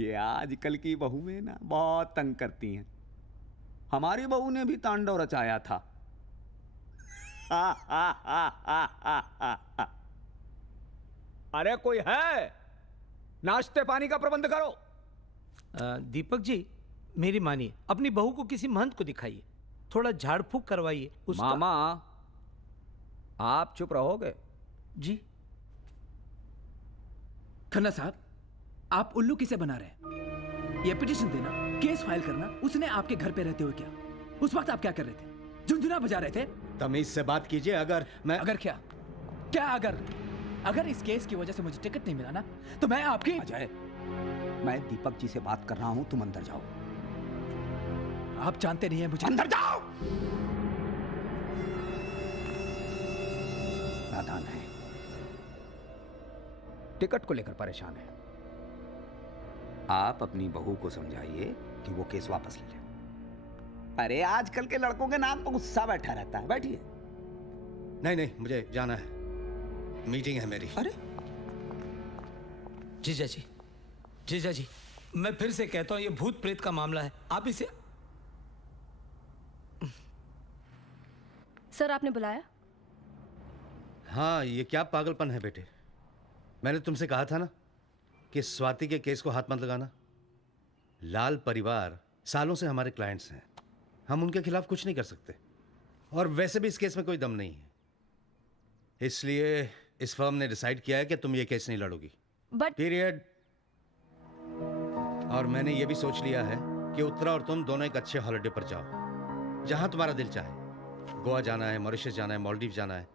ये आजकल की बहुएं ना बहुत तंग करती हैं। हमारी बहू ने भी तांडव रचाया था। अरे कोई है? नाश्ते पानी का प्रबंध करो। दीपक जी, मेरी मानिए, अपनी बहू को किसी महंत को दिखाइए, थोड़ा झाड़ फूक करवाइए उसका। मामा, आप चुप रहोगे? जी खन्ना साहब, आप उल्लू किसे बना रहे हैं? ये पिटीशन देना, केस फाइल करना, उसने आपके घर पे रहते हुए किया। उस वक्त आप क्या कर रहे थे? झुंझुना बजा रहे थे? तमीज से बात कीजिए। अगर क्या क्या अगर इस केस की वजह से मुझे टिकट नहीं मिला ना, तो मैं आपकी। अजय, मैं दीपक जी से बात कर रहा हूं, तुम अंदर जाओ। आप जानते नहीं है मुझे। अंदर जाओ। नादान है, टिकट को लेकर परेशान है। आप अपनी बहू को समझाइए कि वो केस वापस ले ले। अरे आजकल के लड़कों के नाम पर गुस्सा बैठा रहता है। बैठिए। नहीं, मुझे जाना है, मीटिंग है मेरी। अरे जीजा जी, मैं फिर से कहता हूं, ये भूत प्रेत का मामला है, आप इसे। सर, आपने बुलाया? हाँ, ये क्या पागलपन है बेटे? मैंने तुमसे कहा था ना कि स्वाति के केस को हाथ मत लगाना। लाल परिवार सालों से हमारे क्लाइंट्स हैं, हम उनके खिलाफ कुछ नहीं कर सकते। और वैसे भी इस केस में कोई दम नहीं है, इसलिए इस फर्म ने डिसाइड किया है कि तुम ये केस नहीं लड़ोगी। But period. और मैंने ये भी सोच लिया है कि उत्तरा और तुम दोनों एक अच्छे हॉलिडे पर जाओ, जहां तुम्हारा दिल चाहे। गोवा जाना है, मॉरिशस जाना है, मालदीव जाना है।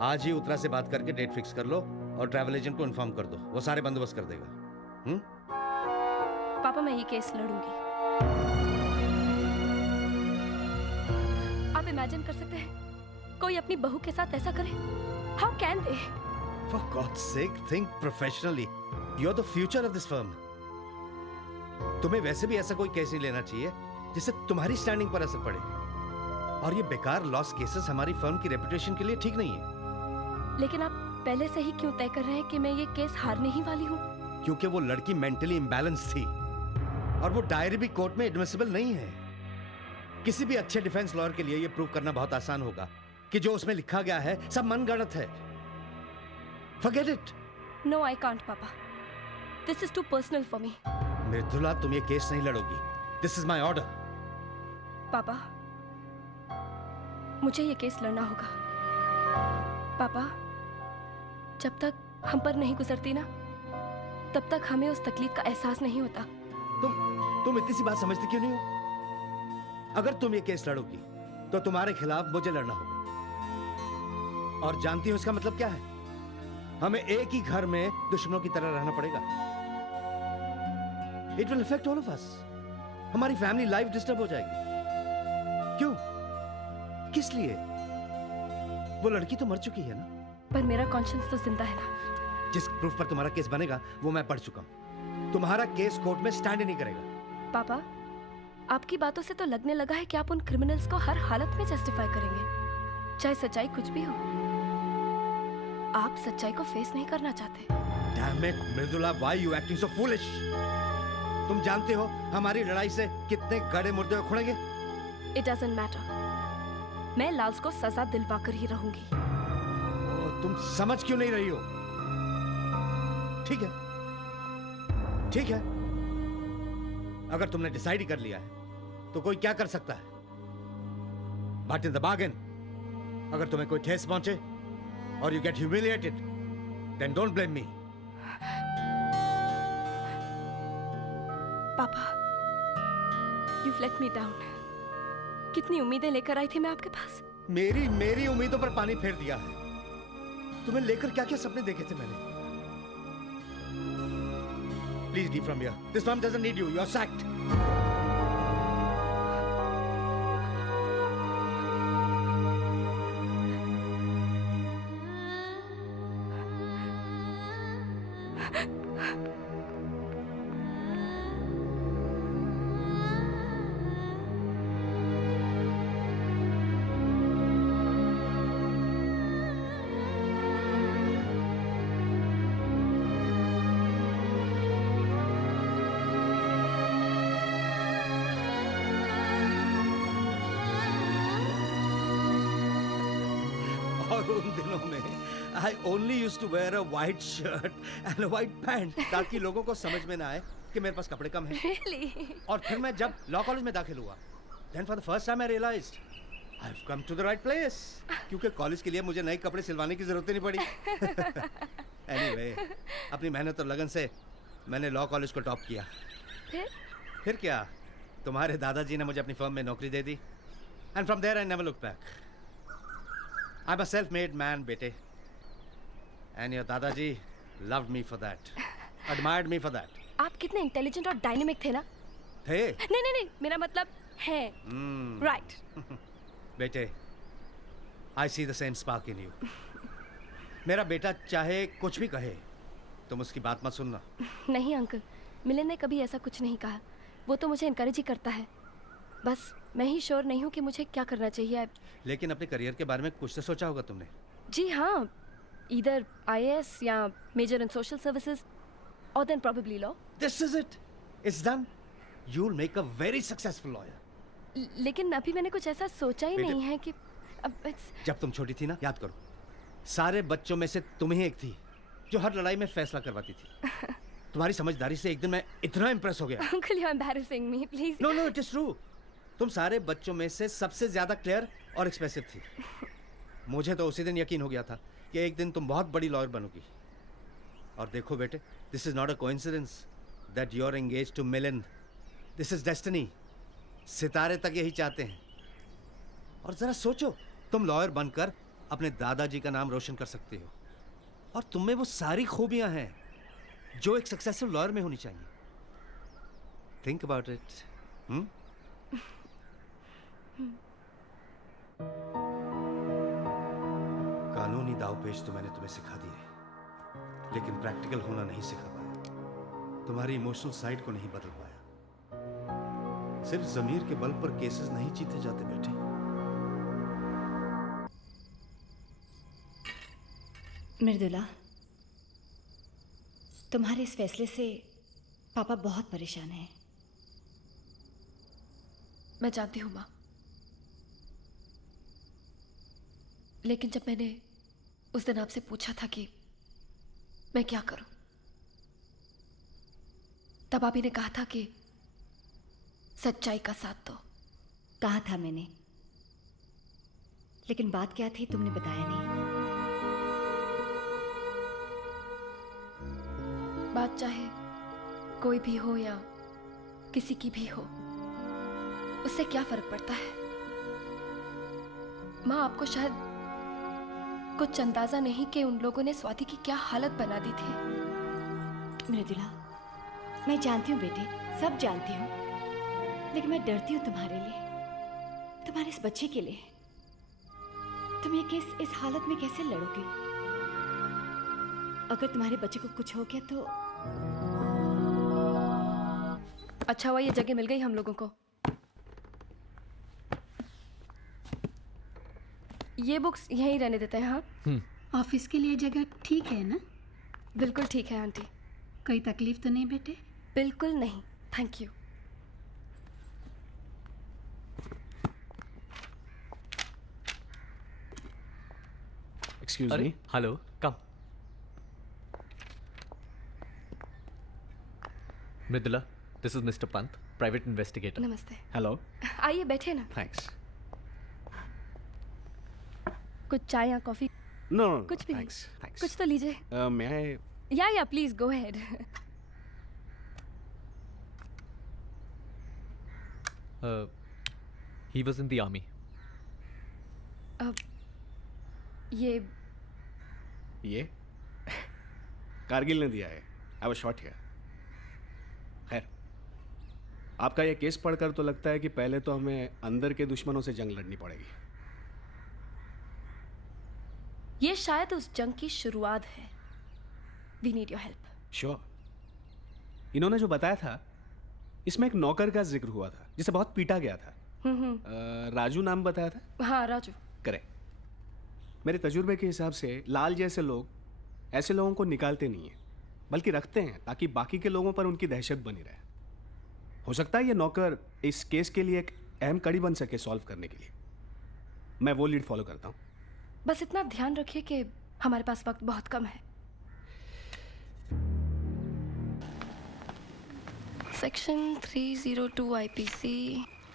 आज ही उत्तरा से बात करके डेट फिक्स कर लो और ट्रैवल एजेंट को इन्फॉर्म कर दो, वो सारे बंदोबस्त कर देगा। पापा, मैं ये केस लड़ूंगी। आप इमेजिन कर सकते हैं कोई अपनी बहू के साथ ऐसा करे? How can they? For God's sake, think professionally. You're the future of this firm. तुम्हें वैसे भी ऐसा कोई केस नहीं लेना चाहिए जिससे तुम्हारी स्टैंडिंग पर असर पड़े। और ये बेकार लॉस केसेस हमारी फर्म की रेपुटेशन के लिए ठीक नहीं है। लेकिन आप पहले से ही क्यों तय कर रहे हैं कि मैं ये केस हारने ही वाली हूँ? क्योंकि वो लड़की मेंटली इम्बैलेंस थी और वो डायरी भी कोर्ट में एडमिसिबल नहीं है। किसी भी अच्छे डिफेंस लॉयर के लिए ये प्रूव करना बहुत आसान होगा कि जो उसमें लिखा गया है सब मनगढ़ंत है। Forget it. No, I can't, पापा. This is too personal for me. Mridula, तुम ये केस नहीं लड़ोगी। This is my order. पापा, मुझे ये केस लड़ना होगा। पापा, जब तक हम पर नहीं गुजरती ना, तब तक हमें उस तकलीफ का एहसास नहीं होता। तुम इतनी सी बात समझती क्यों नहीं हो? अगर तुम ये केस लड़ोगी तो तुम्हारे खिलाफ मुझे लड़ना होगा। और जानती हो इसका मतलब क्या है? हमें एक ही घर में दुश्मनों की तरह रहना पड़ेगा। It will affect all of us. हमारी फैमिली लाइफ डिस्टर्ब हो जाएगी। क्यों? किस लिए? वो लड़की तो मर चुकी है ना। पर मेरा कॉन्शियंस तो जिंदा है ना। जिस प्रूफ पर तुम्हारा केस बनेगा वो मैं पढ़ चुका हूं। तुम्हारा केस कोर्ट में स्टैंड ही नहीं करेगा। पापा, आपकी बातों से तो लगने लगा है कि आप उन क्रिमिनल्स को हर हालत में जस्टिफाई करेंगे, चाहे सच्चाई कुछ भी हो। आप सच्चाई को फेस नहीं करना चाहते। Damn it, Mridula, why you acting so foolish? तुम जानते हो हमारी लड़ाई से कितने गड़े मुर्दे उखड़ेंगे? It doesn't matter. मैं लाल्स को सजा दिलवा कर ही रहूंगी। तुम समझ क्यों नहीं रही हो? ठीक है, ठीक है। अगर तुमने डिसाइड ही कर लिया है तो कोई क्या कर सकता है? But in the bargain, अगर तुम्हें कोई ठेस पहुंचे or you get humiliated, then don't blame me. पापा, you've let me down. कितनी उम्मीदें लेकर आई थी मैं आपके पास। मेरी उम्मीदों पर पानी फेर दिया है। तुम्हें लेकर क्या क्या सपने देखे थे मैंने। Please leave from here. This firm doesn't need you. You're sacked. उन दिनों में I only used to wear a white shirt and a white pant ताकि लोगों को समझ में ना आए कि मेरे पास कपड़े कम हैं। Really? और फिर मैं जब लॉ कॉलेज में दाखिल हुआ, then for the first time I realised I have come to the right place, क्योंकि कॉलेज के लिए मुझे नए कपड़े सिलवाने की जरूरत ही नहीं पड़ी। एनीवे, अपनी मेहनत और लगन से मैंने लॉ कॉलेज को टॉप किया। फिर क्या, तुम्हारे दादाजी ने मुझे अपनी फर्म में नौकरी दे दी, and from there I never look back. I am a self made man बेटे, एंड योर दादाजी loved me for that, admired me for that. आप कितने इंटेलिजेंट और डायनेमिक थे ना। थे? नहीं, मेरा मतलब है। राइट। बेटे, I see the same spark in you. मेरा बेटा चाहे कुछ भी कहे, तुम उसकी बात मत सुनना। नहीं अंकल, मिलन ने कभी ऐसा कुछ नहीं कहा। वो तो मुझे इनकरेज ही करता है। बस मैं ही श्योर नहीं हूँ कि मुझे क्या करना चाहिए। लेकिन अपने करियर के बारे में कुछ तो सोचा होगा तुमने। जी हाँ, इधर IAS या मेजर इन सोशल सर्विसेज और then probably law. This is it, it's done. You will make a very successful lawyer. लेकिन अभी मैंने कुछ ऐसा सोचा ही नहीं है कि जब तुम छोटी थी ना, याद करो, सारे बच्चों में से तुम ही एक थी जो हर लड़ाई में फैसला करवाती थी। तुम्हारी समझदारी से एक दिन मैं इतना इंप्रेस हो गया। Uncle, you are embarrassing me, please. No, it is true. तुम सारे बच्चों में से सबसे ज्यादा क्लियर और एक्सप्रेसिव थी। मुझे तो उसी दिन यकीन हो गया था कि एक दिन तुम बहुत बड़ी लॉयर बनोगी। और देखो बेटे, this is not a coincidence that you are engaged to Milan. This is destiny. सितारे तक यही चाहते हैं। और जरा सोचो, तुम लॉयर बनकर अपने दादाजी का नाम रोशन कर सकते हो, और तुम में वो सारी खूबियां हैं जो एक सक्सेसफुल लॉयर में होनी चाहिए। Think about it. कानूनी दावपेच तो मैंने तुम्हें सिखा दिए, लेकिन प्रैक्टिकल होना नहीं सिखा पाया। तुम्हारी इमोशनल साइड को नहीं बदल पाया। सिर्फ जमीर के बल पर केसेस नहीं जीते जाते बेटे। मृदुला, तुम्हारे इस फैसले से पापा बहुत परेशान हैं। मैं जानती हूँ माँ, लेकिन जब मैंने उस दिन आपसे पूछा था कि मैं क्या करूं, तब आप ही ने कहा था कि सच्चाई का साथ दो। कहा था मैंने, लेकिन बात क्या थी तुमने बताया नहीं। बात चाहे कोई भी हो या किसी की भी हो, उससे क्या फर्क पड़ता है। माँ, आपको शायद कुछ अंदाजा नहीं कि उन लोगों ने स्वाति की क्या हालत बना दी थी। मृदुला, मैं जानती हूँ बेटे, सब जानती हूँ, लेकिन मैं डरती हूँ तुम्हारे लिए, तुम्हारे इस बच्चे के लिए। तुम ये केस इस हालत में कैसे लड़ोगे? अगर तुम्हारे बच्चे को कुछ हो गया तो। अच्छा हुआ ये जगह मिल गई हम लोगों को। ये बुक्स यहीं रहने देते हैं। हाँ, ऑफिस के लिए जगह ठीक है ना? बिल्कुल ठीक है आंटी। कोई तकलीफ तो नहीं बेटे? बिल्कुल नहीं, thank you. Excuse me. Hello, come. Mridula, this is mister Pant, private investigator. नमस्ते। Hello. आइए बैठे ना। Thanks. कुछ चाय या कॉफी? No. कुछ भी Thanks. नहीं। Thanks. कुछ तो लीजिए। May I? या please go ahead. He was in the army. ये कारगिल ने दिया है। I was shot here. खैर, आपका ये केस पढ़कर तो लगता है कि पहले तो हमें अंदर के दुश्मनों से जंग लड़नी पड़ेगी। ये शायद उस जंग की शुरुआत है। We need your help. Sure. इन्होंने जो बताया था, इसमें एक नौकर का जिक्र हुआ था जिसे बहुत पीटा गया था। राजू नाम बताया था? हाँ, राजू। करेक्ट। मेरे तजुर्बे के हिसाब से लाल जैसे लोग ऐसे लोगों को निकालते नहीं हैं, बल्कि रखते हैं ताकि बाकी के लोगों पर उनकी दहशत बनी रहे। हो सकता है ये नौकर इस केस के लिए एक अहम कड़ी बन सके सॉल्व करने के लिए। मैं वो लीड फॉलो करता हूँ। बस इतना ध्यान रखिए कि हमारे पास वक्त बहुत कम है। Section 302 IPC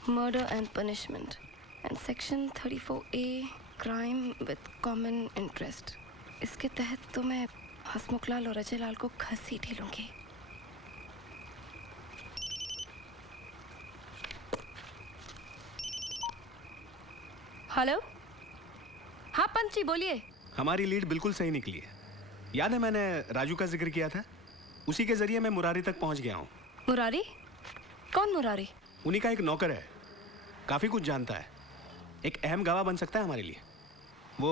murder and punishment and section 34A crime with common interest. इसके तहत तो मैं हसमुखलाल और अजय लाल को घसीट ही लूंगी। हेलो, हाँ पंची बोलिए। हमारी लीड बिल्कुल सही निकली है। याद है मैंने राजू का जिक्र किया था, उसी के जरिए मैं मुरारी तक पहुंच गया हूँ। मुरारी? कौन मुरारी? उन्हीं का एक नौकर है, काफी कुछ जानता है, एक अहम गवाह बन सकता है हमारे लिए। वो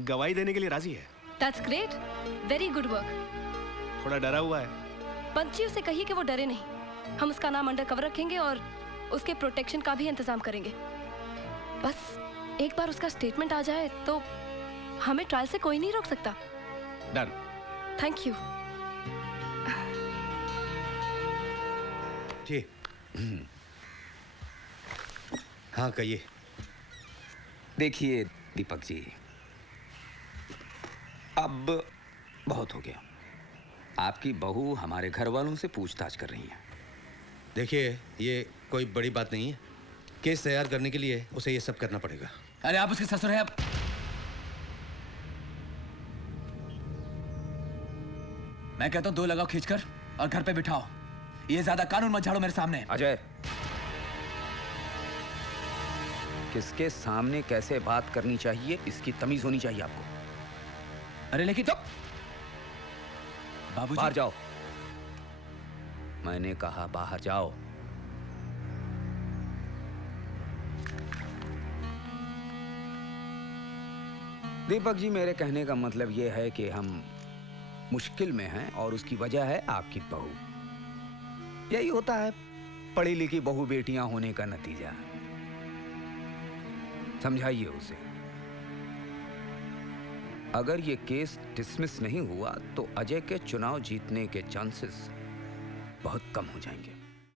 गवाही देने के लिए राजी है। That's great, very good work। थोड़ा डरा हुआ है। पंची उसे कहिए कि वो डरे नहीं। हम उसका नाम अंडर कवर रखेंगे और उसके प्रोटेक्शन का भी इंतजाम करेंगे। बस एक बार उसका स्टेटमेंट आ जाए तो हमें ट्रायल से कोई नहीं रोक सकता। डन। Thank you. जी। हाँ कहिए। देखिए दीपक जी, अब बहुत हो गया। आपकी बहू हमारे घर वालों से पूछताछ कर रही है। देखिए ये कोई बड़ी बात नहीं है। केस तैयार करने के लिए उसे ये सब करना पड़ेगा। अरे आप उसके ससुर हैं। अब मैं कहता हूँ 2 लगाओ खींचकर और घर पे बिठाओ। ये ज्यादा कानून मत झाड़ो मेरे सामने। अजय, किसके सामने कैसे बात करनी चाहिए इसकी तमीज होनी चाहिए आपको। अरे लेकिन तो बाबूजी। बाहर जाओ। मैंने कहा बाहर जाओ। दीपक जी, मेरे कहने का मतलब यह है कि हम मुश्किल में हैं और उसकी वजह है आपकी बहू। यही होता है पढ़ी लिखी बहू बेटियां होने का नतीजा। समझाइए उसे। अगर ये केस डिसमिस नहीं हुआ तो अजय के चुनाव जीतने के चांसेस बहुत कम हो जाएंगे।